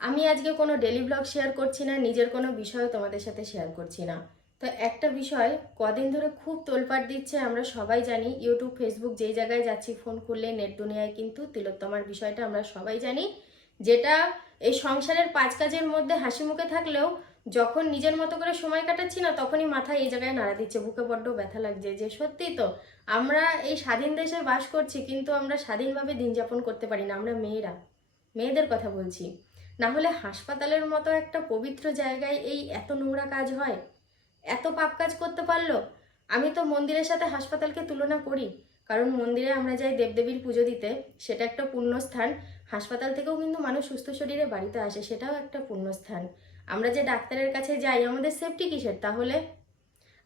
আমি আজকে কোনো ডেলি ব্লগ শেয়ার করছি না, নিজের কোনো বিষয়ও তোমাদের সাথে শেয়ার করছি না। তো একটা বিষয়, কদিন ধরে খুব তোলপাট দিচ্ছে, আমরা সবাই জানি ইউটিউব ফেসবুক যেই জায়গায় যাচ্ছি ফোন করলে নেট দুনিয়ায় কিন্তু তিলোত্তমার বিষয়টা আমরা সবাই জানি, যেটা এই সংসারের পাঁচ কাজের মধ্যে হাসি মুখে থাকলেও যখন নিজের মতো করে সময় কাটাচ্ছি না, তখনই মাথায় এই জায়গায় নাড়া দিচ্ছে, বুকে বড্ড ব্যথা লাগছে যে সত্যি তো, আমরা এই স্বাধীন দেশে বাস করছি, কিন্তু আমরা স্বাধীনভাবে দিন যাপন করতে পারি না, আমরা মেয়েরা। মেয়েদের কথা বলছি। না হলে হাসপাতালের মতো একটা পবিত্র জায়গায় এই এত নোংরা কাজ হয়? এত পাপ কাজ করতে পারল? আমি তো মন্দিরের সাথে হাসপাতালকে তুলনা করি। কারণ মন্দিরে আমরা যাই দেবদেবীর পুজো দিতে, সেটা একটা পুণ্যস্থান। হাসপাতাল থেকেও কিন্তু মানুষ সুস্থ শরীরে বাড়িতে আসে, সেটাও একটা পুণ্যস্থান। আমরা যে ডাক্তারের কাছে যাই, আমাদের সেফটি কিসের তাহলে?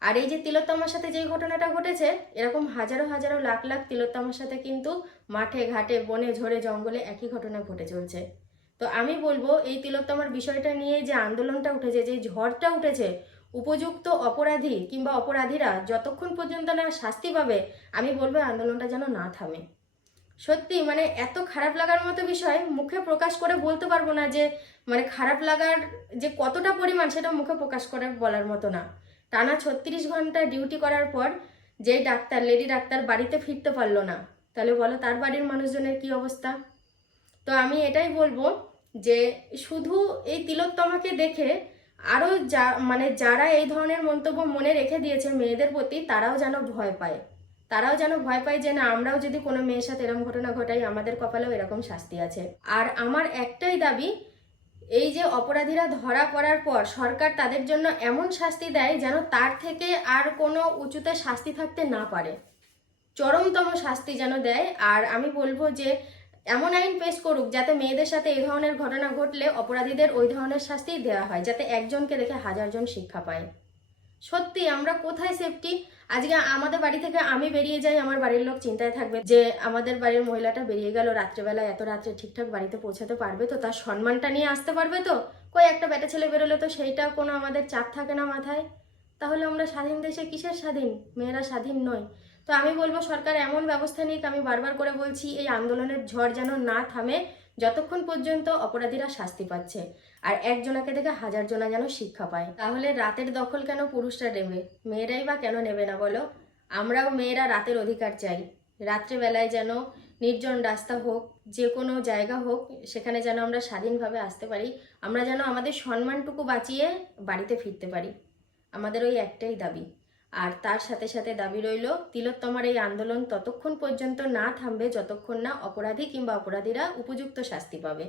আর এই যে তিলোত্তমার সাথে যেই ঘটনাটা ঘটেছে, এরকম হাজারো হাজারো লাখ লাখ তিলোত্তমার সাথে কিন্তু মাঠে, ঘাটে, বনে ঝরে জঙ্গলে একই ঘটনা ঘটে চলছে। তো আমি বলব, এই তিলোত্তমার বিষয়টা নিয়ে যে আন্দোলনটা উঠেছে, যে ঝড়টা উঠেছে, উপযুক্ত অপরাধী কিংবা অপরাধীরা যতক্ষণ পর্যন্ত না শাস্তি পাবে, আমি বলব আন্দোলনটা যেন না থামে। সত্যি মানে এত খারাপ লাগার মতো বিষয় মুখে প্রকাশ করে বলতে পারব না যে মানে খারাপ লাগার যে কতটা পরিমাণ সেটা মুখে প্রকাশ করে বলার মতো না। টানা ছত্রিশ ঘণ্টা ডিউটি করার পর যেই ডাক্তার, লেডি ডাক্তার বাড়িতে ফিরতে পারল না, তাহলে বলো তার বাড়ির মানুষজনের কি অবস্থা? তো আমি এটাই বলব যে শুধু এই তিলোত্তমাকে দেখে আরও যা মানে যারা এই ধরনের মন্তব্য মনে রেখে দিয়েছে মেয়েদের প্রতি, তারাও যেন ভয় পায়। তারাও যেন ভয় পায় যে, না, আমরাও যদি কোনো মেয়ের সাথে এরকম ঘটনা ঘটাই, আমাদের কপালেও এরকম শাস্তি আছে। আর আমার একটাই দাবি, এই যে অপরাধীরা ধরা পড়ার পর সরকার তাদের জন্য এমন শাস্তি দেয় যেন তার থেকে আর কোনো উঁচুতে শাস্তি থাকতে না পারে। চরমতম শাস্তি যেন দেয়। আর আমি বলব যে এমন আইন পেশ করুক যাতে মেয়েদের সাথে এই ধরনের ঘটনা ঘটলে অপরাধীদের ওই ধরনের শাস্তি দেওয়া হয়, যাতে একজনকে দেখে হাজারজন শিক্ষা পায়। সত্যি, আমরা কোথায় সেফটি আজকে আমাদের বাড়ি থেকে আমি বেরিয়ে যাই, আমার বাড়ির লোক চিন্তায় থাকবে যে আমাদের বাড়ির মহিলাটা বেরিয়ে গেল রাত্রেবেলা এত রাত্রে ঠিকঠাক বাড়িতে পৌঁছাতে পারবে তো? তার সম্মানটা নিয়ে আসতে পারবে তো? কই, একটা বেটা ছেলে বেরোলে তো সেইটাও কোনো আমাদের চাপ থাকে না মাথায়? তাহলে আমরা স্বাধীন দেশে কিসের স্বাধীন? মেয়েরা স্বাধীন নয়। তো আমি বলব, সরকার এমন ব্যবস্থা নিক, আমি বারবার করে বলছি, এই আন্দোলনের ঝড় যেন না থামে, যতক্ষণ পর্যন্ত অপরাধীরা শাস্তি পাচ্ছে। আর একজনাকে দেখে হাজার জনা যেন শিক্ষা পায়। তাহলে রাতের দখল কেন পুরুষরা নেবে? মেয়েরাই বা কেন নেবে না বলো? আমরাও মেয়েরা রাতের অধিকার চাই। রাত্রেবেলায় যেন নির্জন রাস্তা হোক, যে কোনো জায়গা হোক, সেখানে যেন আমরা স্বাধীনভাবে আসতে পারি। আমরা যেন আমাদের সম্মানটুকু বাঁচিয়ে বাড়িতে ফিরতে পারি। আমাদের ওই একটাই দাবি। আর তার সাথে সাথে দাবি রইল, তিলোত্তমার এই আন্দোলন ততক্ষণ পর্যন্ত না থামবে যতক্ষণ না অপরাধী কিংবা অপরাধীরা উপযুক্ত শাস্তি পাবে।